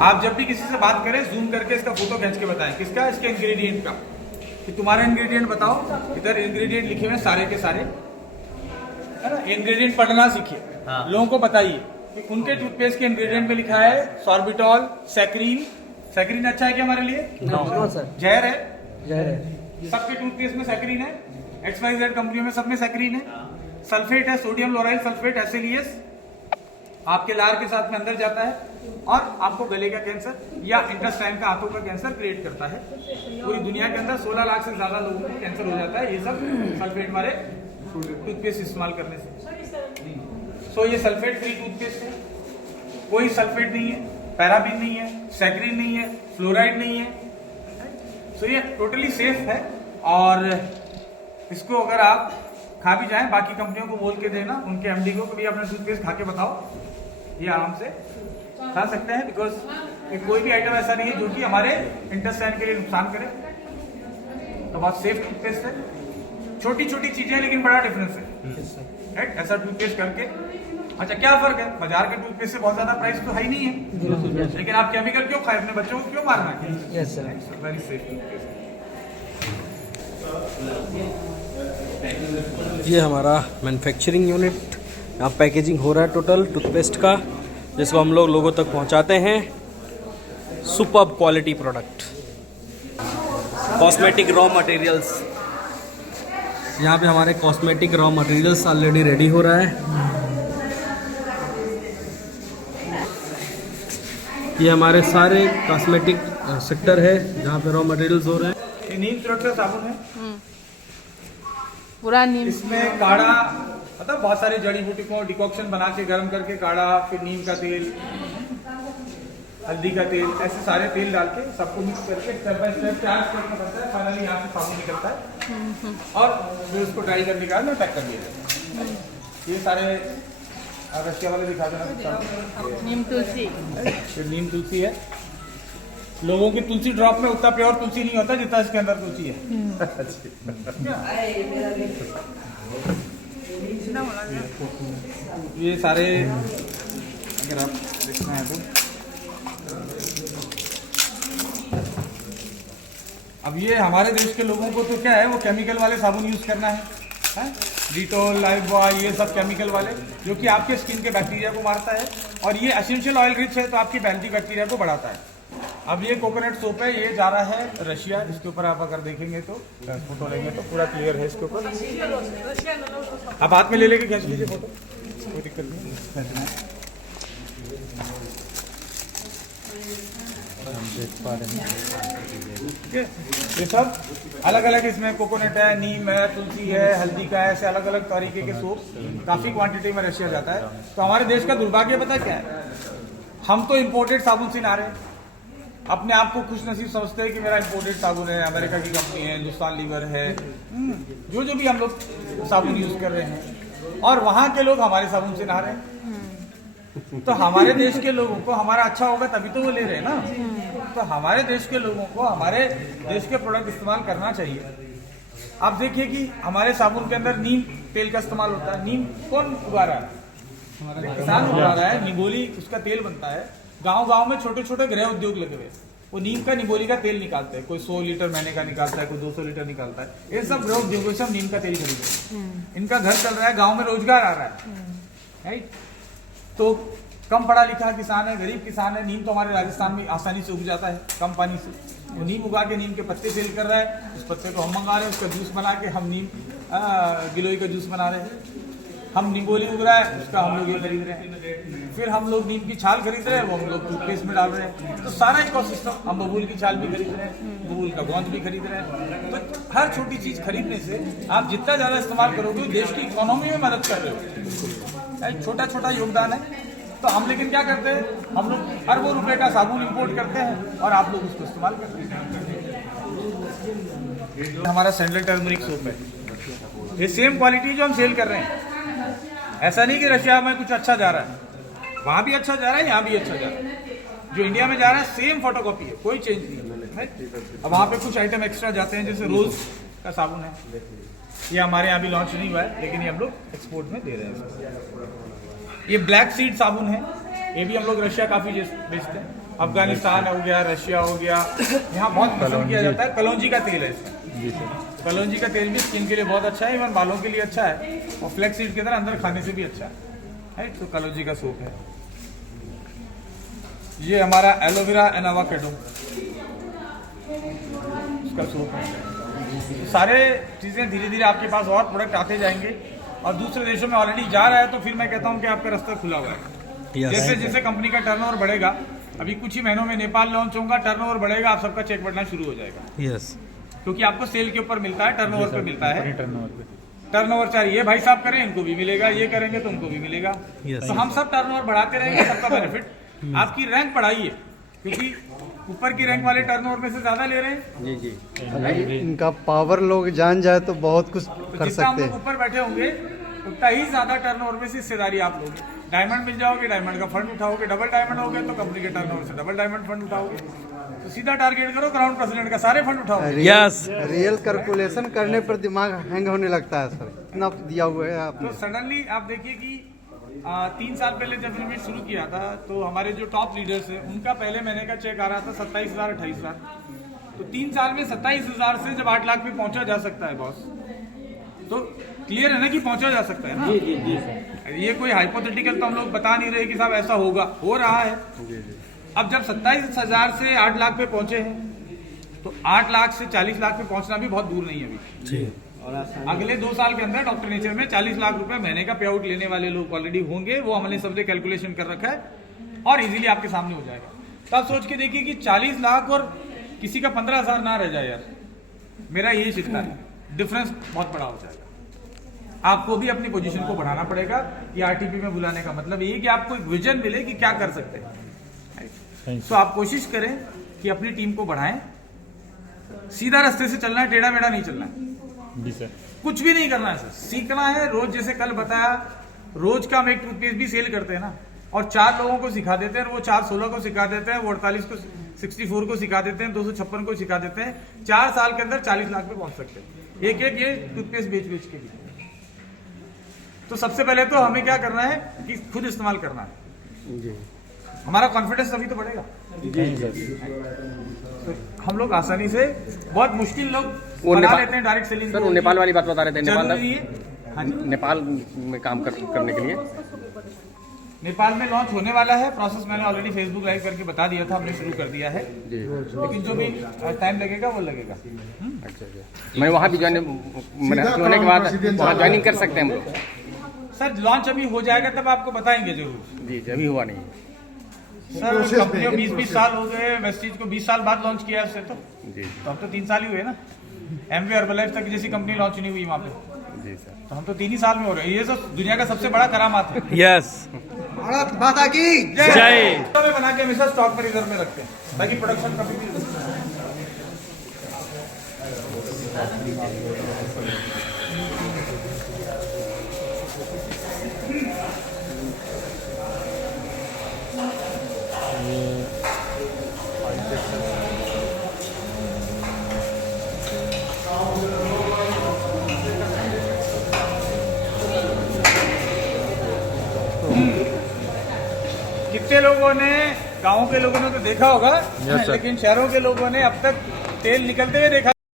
आप जब भी किसी से बात करें जूम करके इसका फोटो खींच के बताएं किसका, इसके इंग्रेडिएंट का, कि तुम्हारा इंग्रेडिएंट बताओ। इधर इंग्रेडिएंट लिखे हुए सारे के सारे, है ना। इंग्रेडिएंट पढ़ना सीखिए। हाँ। लोगों को बताइए कि उनके टूथपेस्ट के इंग्रेडिएंट में लिखा है सॉर्बिटॉल, सैक्रीन। सैक्रीन अच्छा है क्या हमारे लिए? नो सर, जहर है। जहर है। सबके टूथपेस्ट में सैक्रीन है, XYZ कंपनी में सब में सैक्रीन है। सल्फेट है, सोडियम लोराइल सल्फेट, SLES, आपके लार के साथ में अंदर जाता है और आपको गले का कैंसर या इंटेस्टाइन का, आंतों का कैंसर क्रिएट करता है। पूरी दुनिया के अंदर 16 लाख से ज्यादा लोगों को कैंसर हो जाता है, ये सब सल्फेट वाले टूथपेस्ट इस्तेमाल करने से। सो ये सल्फेट फ्री टूथपेस्ट है, कोई सल्फेट नहीं है, पैराबीन नहीं है, सैक्रीन नहीं है, फ्लोराइड नहीं है। सो ये टोटली सेफ है और इसको अगर आप खा भी जाएं, बाकी कंपनियों को बोल के देना, उनके एमडी को भी अपना टूथपेस्ट खा के बताओ, ये आराम से खा सकते हैं। बिकॉज कोई भी आइटम ऐसा नहीं है जो कि हमारे इंटेस्टाइन के लिए नुकसान करे। तो बहुत सेफ टूथपेस्ट है, छोटी छोटी चीजें हैं लेकिन बड़ा डिफरेंस है, राइट। ऐसा टूथपेस्ट करके अच्छा क्या फर्क है, बाजार के टूथपेस्ट से बहुत ज्यादा प्राइस तो है ही नहीं है, लेकिन आप केमिकल क्यों खाए, अपने बच्चों को क्यों मारना है? Yes sir, very safe toothpaste. ये हमारा मैन्युफैक्चरिंग यूनिट, यहाँ पैकेजिंग हो रहा है टोटल टूथपेस्ट का, जिसको हम लोग लोगों तक पहुँचाते हैं। Superb quality product, cosmetic raw materials. यहाँ पे हमारे cosmetic raw materials already ready हो रहा है। ये हमारे सारे कॉस्मेटिक सेक्टर है जहाँ पे रॉ मटेरियल्स हो रहे हैं। ये नीम सुरक्षा साबुन है, पूरा नीम। इसमें काढ़ा, मतलब बहुत सारी जड़ी बूटी को डिकॉक्शन बना के गर्म करके काढ़ा, फिर नीम का तेल, हल्दी का तेल, ऐसे सारे तेल डाल के सबको मिक्स करके स्टेप बाय स्टेप 4 स्टेप में बनता है। फाइनली यहाँ से साबुन निकलता है और फिर उसको ड्राई करने के बाद में पैक कर दिया जाता है। ये सारे रशिया वाले दिखा देना। नीम तुलसी, फिर नीम तुलसी है। लोगों की तुलसी ड्रॉप में उतना प्योर तुलसी नहीं होता जितना इसके अंदर तुलसी है। ये सारे अगर आप देखना है तो अब ये हमारे देश के लोगों को तो क्या है, वो केमिकल वाले साबुन यूज करना है, डिटोल, लाइफ बॉय, ये सब केमिकल वाले जो कि आपके स्किन के बैक्टीरिया को मारता है। और ये एसेंशियल ऑयल रिच है तो आपकी एंटी बैक्टीरिया को बढ़ाता है। अब ये कोकोनट सोप है, ये जा रहा है रशिया। इसके ऊपर आप अगर देखेंगे तो फोटो लेंगे तो पूरा क्लियर है इसके ऊपर। आप हाथ में ले लेके खींच लीजिए फोटो, कोई दिक्कत नहीं। हम देख पा रहे हैं ये सब अलग अलग, इसमें कोकोनट है, नीम है, तुलसी है, हल्दी का है, ऐसे अलग अलग तरीके के सोप काफी क्वांटिटी में रशिया जाता है। तो हमारे देश का दुर्भाग्य पता क्या है, हम तो इम्पोर्टेड साबुन से ना रहे, अपने आप को खुश नसीब समझते हैं कि मेरा इम्पोर्टेड साबुन है, अमेरिका की कंपनी है, हिंदुस्तान लीवर है, जो भी हम लोग साबुन यूज कर रहे हैं, और वहां के लोग हमारे साबुन से नहा रहे हैं। तो हमारे देश के लोगों को हमारा अच्छा होगा तभी तो वो ले रहे हैं ना। तो हमारे देश के लोगों को हमारे देश के प्रोडक्ट इस्तेमाल करना चाहिए। आप देखिए कि हमारे साबुन के अंदर नीम तेल का इस्तेमाल होता है। नीम कौन उगा रहा है? हमारे किसान उगा रहा है। निगोली उसका तेल बनता है। गांव गांव में छोटे छोटे गृह उद्योग लगे हुए, वो नीम का निगोली का तेल निकालते हैं। कोई 100 लीटर महीने का निकालता है, कोई 200 लीटर निकालता है। ये सब गृह उद्योगों से हम नीम का तेल खरीदते हैं। इनका घर चल रहा है, गाँव में रोजगार आ रहा है, राइट। तो कम पढ़ा लिखा किसान है, गरीब किसान है, नीम तो हमारे राजस्थान में आसानी से उग जाता है कम पानी से। वो नीम उगा के नीम के पत्ते सेल कर रहा है, उस पत्ते को हम मंगा रहे हैं, उसका जूस बना के हम नीम गिलोई का जूस बना रहे हैं। हम निगोली उग रहा है, उसका हम लोग ये खरीद रहे हैं। फिर हम लोग नीम की छाल खरीद रहे हैं, वो हम लोग टूथपेस्ट में डाल रहे हैं। तो सारा इकोसिस्टम, हम बबूल की छाल भी खरीद रहे हैं, बबूल का गोंद भी खरीद रहे हैं। तो हर छोटी चीज खरीदने से आप जितना ज्यादा इस्तेमाल करोगे देश की इकोनॉमी में मदद कर रहे हो। छोटा छोटा योगदान है। तो हम लेकिन क्या करते हैं, हम लोग अरबों रुपए का साबुन इंपोर्ट करते हैं और आप लोग उसको इस्तेमाल करते हैं। हमारा सैंडल टर्मरिक सोप है, ये सेम क्वालिटी जो हम सेल कर रहे हैं। ऐसा नहीं कि रशिया में कुछ अच्छा जा रहा है, वहां भी अच्छा जा रहा है, यहाँ भी अच्छा जा रहा है। जो इंडिया में जा रहा है सेम फोटोकॉपी है, कोई चेंज नहीं है। अब वहाँ पे कुछ आइटम एक्स्ट्रा जाते हैं, जैसे रोज का साबुन है, ये हमारे यहाँ भी लॉन्च नहीं हुआ है, लेकिन ये हम लोग एक्सपोर्ट में दे रहे हैं। ये ब्लैक सीड साबुन है, ये भी हम लोग रशिया काफ़ी बेचते हैं। अफगानिस्तान हो गया, रशिया हो गया, यहाँ बहुत पसंद किया जाता है। कलौंजी का तेल है इसमें। जी सर। कलौंजी का तेल भी स्किन के लिए बहुत अच्छा है, इवन बालों के लिए अच्छा है, और फ्लैक्स सीड की तरह अंदर खाने से भी अच्छा है। तो कलौंजी का सूप है। ये हमारा एलोवेरा एंड एवोकाडो इसका सूप है। सारे चीज़ें धीरे धीरे आपके पास और प्रोडक्ट आते जाएंगे, और दूसरे देशों में ऑलरेडी जा रहा है, तो फिर मैं कहता हूँ कि आपका रास्ता खुला हुआ है। जैसे जैसे कंपनी का टर्नओवर बढ़ेगा, अभी कुछ ही महीनों में नेपाल लॉन्च होगा, टर्नओवर बढ़ेगा, आप सबका चेक बढ़ना शुरू हो जाएगा। यस, क्योंकि आपको सेल के ऊपर मिलता है, टर्नओवर पे मिलता है। टर्नओवर पे टर्नओवर चाहिए भाई साहब करें, इनको भी मिलेगा, ये करेंगे तो उनको भी मिलेगा। Yes. तो हम सब टर्नओवर बढ़ाते रहेंगे, सबका बेनिफिट। आपकी रैंक बढ़ाइए, क्योंकि ऊपर की रैंक वाले टर्नओवर में से ज्यादा ले रहे हैं। जी जी, इनका पावर लोग जान जाए तो बहुत कुछ तो कर जितना हम सकते लोग हैं। ऊपर बैठे होंगे, उतना ही ज्यादा टर्नओवर में से हिस्सेदारी आप लोगे। डायमंड मिल जाओगे, डायमंड का फंड उठाओगे, डबल डायमंड हो गए तो कंपनी के टर्नओवर से डबल डायमंड फंड उठाओगे। तो सीधा टारगेट करो ग्राउंड प्रेसिडेंट का, सारे फंड उठाओगे। यस, रियल कैलकुलेशन करने पर दिमाग हैंग होने लगता है सर, इतना दिया हुआ है तो आपने। सडनली आप देखिए कि 3 साल पहले जब हमने शुरू किया था, तो हमारे जो टॉप लीडर्स हैं, उनका पहले महीने का चेक आ रहा था 27,000 28,000। तो 3 साल में 27,000 से जब 8 लाख पे पहुंचा जा सकता है बॉस, तो क्लियर है ना कि पहुंचा जा सकता है ना। जी। ये कोई हाइपोथेटिकल तो हम लोग बता नहीं रहे कि साहब ऐसा होगा, हो रहा है। अब जब 27,000 से 8 लाख पे पहुंचे हैं, तो 8 लाख से 40 लाख पे पहुंचना भी बहुत दूर नहीं है अभी। अगले 2 साल के अंदर डॉक्टर नेचर में 40 लाख रुपए महीने का पे आउट लेने वाले लोग ऑलरेडी होंगे। वो हमने सबने कैलकुलेशन कर रखा है, और इजीली आपके सामने हो जाएगा। तो आप सोच के देखिए कि 40 लाख और किसी का 15,000 ना रह जाए यार, मेरा यही चिंता है। डिफरेंस बहुत बड़ा हो जाएगा। आपको भी अपनी पोजीशन को बढ़ाना पड़ेगा। ये आरटीपी में बुलाने का मतलब ये है कि आपको एक विजन मिले कि क्या कर सकते हैं। तो आप कोशिश करें कि अपनी टीम को बढ़ाएं। सीधा रास्ते से चलना है, टेढ़ा मेढ़ा नहीं चलना है। जी सर। कुछ भी नहीं करना है सर, सीखना है। रोज जैसे कल बताया, रोज का हम एक टूथपेस्ट भी सेल करते हैं ना, और 4 लोगों को सिखा देते हैं, वो 4 16 को सिखा देते हैं, वो 48 को 64 को सिखा देते हैं, 256 को सिखा देते हैं। 4 साल के अंदर 40 लाख पे पहुंच सकते हैं, एक एक ये टूथपेस्ट बेच बेच के भी। तो सबसे पहले तो हमें क्या करना है कि खुद इस्तेमाल करना है। हमारा कॉन्फिडेंस तभी तो बढ़ेगा। तो हम लोग आसानी से, बहुत मुश्किल लोग बना लेते हैं डायरेक्ट सेलिंग। सर वो नेपाल वाली बात बता रहे थे, नेपाल जरूरी है। हाँ जी, नेपाल में काम करने के लिए नेपाल में लॉन्च होने वाला है। प्रोसेस मैंने ऑलरेडी फेसबुक लाइव करके बता दिया था, हमने शुरू कर दिया है। लेकिन जो भी टाइम लगेगा वो लगेगा। अच्छा। मैं वहाँ भी ज्वाइन होने के बाद वहाँ ज्वाइनिंग कर सकते हैं हम लोग? सर लॉन्च अभी हो जाएगा तब आपको बताएंगे जरूर। जी अभी हुआ नहीं सर कंपनी को 20 साल हो गए, वेस्टीज को 20 साल बाद लॉन्च किया उससे, तो जी। अब तो 3 साल ही हुए ना। एमवे हर्बलाइफ तक जैसी कंपनी लॉन्च नहीं हुई वहाँ पे, जी सर। तो हम तो 3 ही साल में हो रहे हैं। ये सब दुनिया का सबसे बड़ा करामात है। यस, भारत माता की जय। में बना के हमेशा स्टॉक में रिजर्व में रखते हैं ताकि प्रोडक्शन कभी भी कितने लोगों ने, गांव के लोगों ने तो देखा होगा, लेकिन शहरों के लोगों ने अब तक तेल निकलते हुए देखा